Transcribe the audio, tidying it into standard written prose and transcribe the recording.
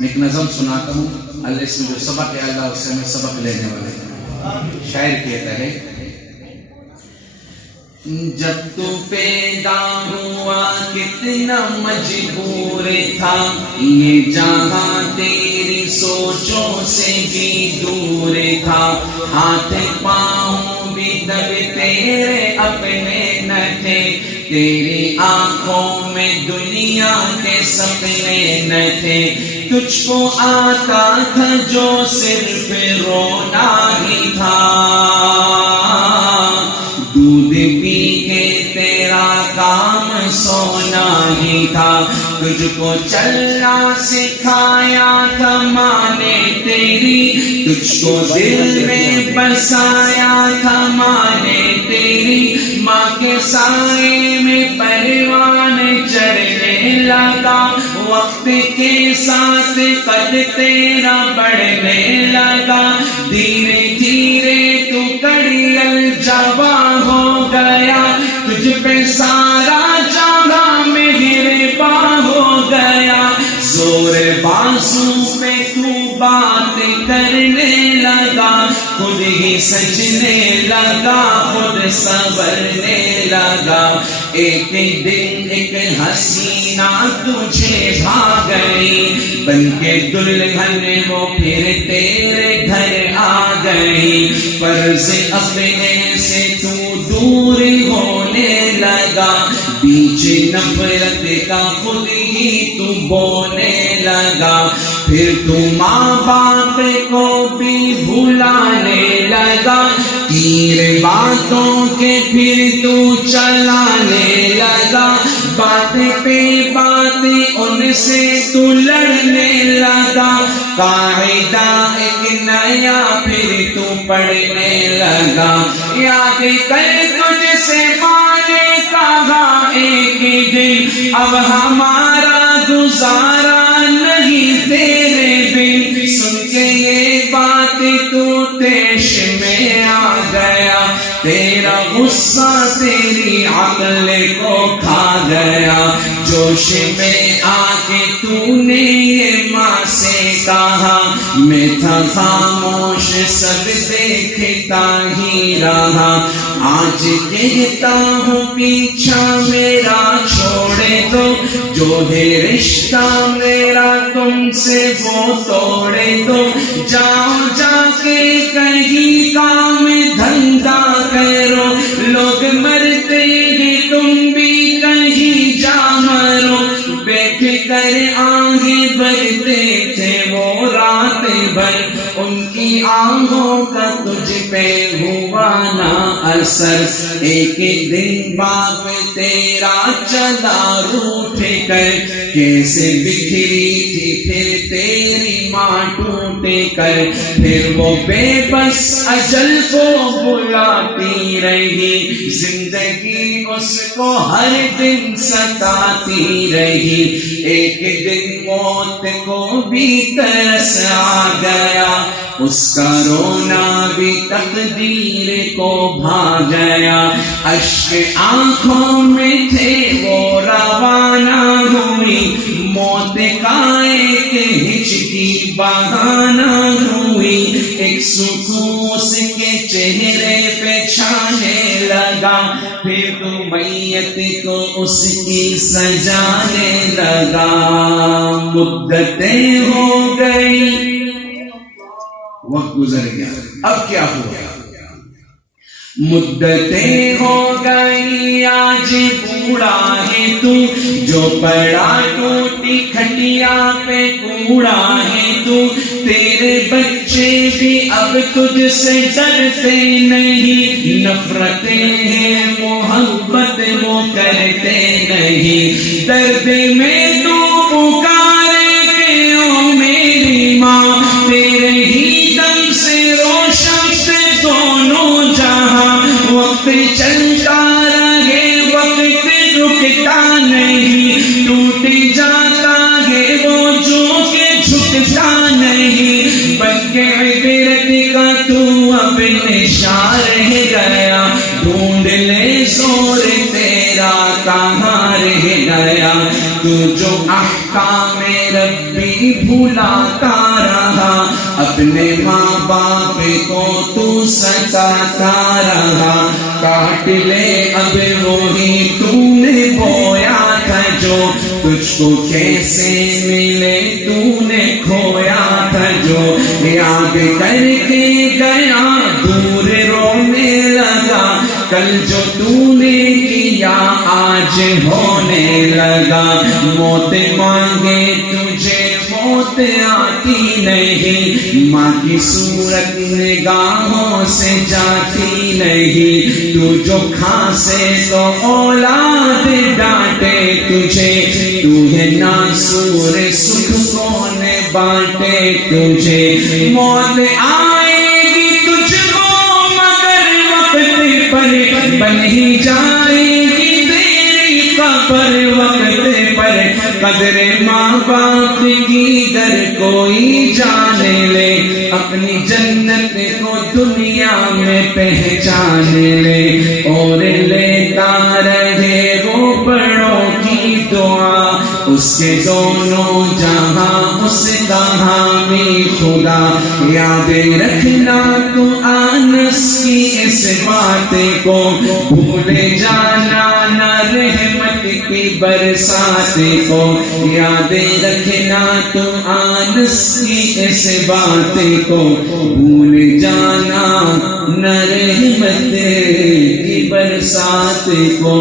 میں ایک نظم سناتا ہوں، اللہ اس میں جو سبق ہے اللہ اس سے میں سبق لینے والے ہیں۔ شاعر کہتا ہے جب تو پیدا ہوا کتنا مجبور تھا، یہ جہاں تیری سوچوں سے بھی دور تھا، ہاتھ پاؤں بھی تب تیرے اپنے نہ تھے، تیری آنکھوں میں دنیا کے سپنے نہ تھے، تجھ کو آتا تھا جو صرف رونا ہی تھا، دودھ پی کے تیرا کام سونا ہی تھا، تجھ کو چلنا سکھایا تھا ماں نے تیری، تجھ کو دل میں بسایا تھا ماں نے تیری، ماں کے سائے میں پروان چڑھنے لگا، وقت کے ساتھ قد تیرا بڑھنے لگا، دھیرے دھیرے تو کڑیل جوان ہو گیا، تجھ پہ سارا جہاں مہرباں ہو گیا، زور بازو پہ تو بات کرنے لگا، خود ہی سجنے لگا، خود سنورنے لگا، ایک دن ایک حسینہ تجھے بھا گئی، بن کے دلہن وہ پھر تیرے گھر آ گئی، فرض اپنے سے تو دور ہونے لگا، بیچ نفرت کا خود ہی تو بونے لگا، پھر تو ماں باپ کو بھی بھلانے لگا، تیر باتوں کے پھر تو چلانے لگا، بات پہ بات ان سے تو لڑنے لگا، قاعدہ ایک نیا پھر تو پڑھنے لگا، یاد کر تجھ سے ماں نے کہا ایک دن، اب ہمارا گزارا نہیں تیرے بن، سن کے یہ بات تو تیش میں آ گیا، تیرا غصہ تیری عقل کو کھا گیا، جوش میں آ کے تو نے یہ ماں سے کہا، میں تھا خاموش سب دیکھتا ہی رہا، آج کہتا ہوں پیچھا میرا چھوڑے دو، جو ہے رشتہ میرا تم سے وہ توڑے دو، جاؤ جا کے کہیں کام دھندا کرو، لوگ مرتے ہیں تم بھی کہیں جا مرو، بیٹھ کر آنگیں بھرتے تھے وہ رات بھر، ان کی آنکھوں کا تجھ پہ ہوا نہ اثر، ایک دن باپ تیرا چلا روٹھ کر، کیسے بکھری تھی پھر تیری ماں ٹوٹ کر، پھر وہ بے بس اجل کو بلاتی رہی، زندگی اس کو ہر دن ستاتی رہی، ایک دن موت کو بھی ترس آ گیا، اس کا رونا بھی تقدیر کو بھا گیا، اشک آنکھوں میں تھے وہ روانہ ہوئی، موت کا ایک ہچکی بہانہ ہوئی، ایک سکون اس کے چہرے پہ چھانے لگا، پھر تو میت کو اس کی سجانے لگا، مدتیں ہو گئی، وقت گزر گیا، اب کیا ہوا، مدتیں ہو گئی آج بوڑھا ہے تو، جو پڑا ٹوٹی کھٹیا پہ کوڑا ہے تو، تیرے بچے بھی اب تجھ سے ڈرتے نہیں، نفرتیں ہیں محبت وہ کرتے نہیں، درد میں تو پکارے کہ او میری ماں، تیرے ہی دم سے روشن سے دونوں جہاں، وقت چلتا رہے وقت رکتا نہیں، ٹوٹ جاتا ہے وہ جو کہ جھکتا نہیں، بن کے عبرت کا تو اب نشان رہ گیا، ڈھونڈ لے زور تیرا کہاں رہ گیا، تو جو احکام ربی بھلاتا رہا، اپنے ماں باپ کو تو ستاتا رہا، کاٹ لے اب وہی تو نے بویا تھا جو، تجھ کو کیسے ملے تو نے کھویا تھا جو، یاد کر کے گیا دور رونے لگا، کل جو تو نے کیا آج ہونے لگا، موت مانگے تجھے موت آتی نہیں، ماں کی صورت نگاہوں سے جاتی نہیں، تو جو کھانسے تو اولاد ڈانٹے تجھے، تو ہے ناسور سکھ کون بانٹے تجھے، موت آئے گی تجھ کو مگر وقت پر، بن ہی جائے گی تیری قبر وقت پر، قدر ماں باپ کی گر کوئی جان لے، اپنی جنت کو دنیا میں پہچان لے، اور لیتا رہے وہ بڑوں کی دعا، اس کے دونوں جہاں اس کا حامی خدا، یاد رکھنا تو انس کی اس بات کو، بھول جانا نہ رحمت کی برسات کو، یاد رکھنا تو انس کی اس بات کو، بھول جانا نہ رحمت کی برسات کو۔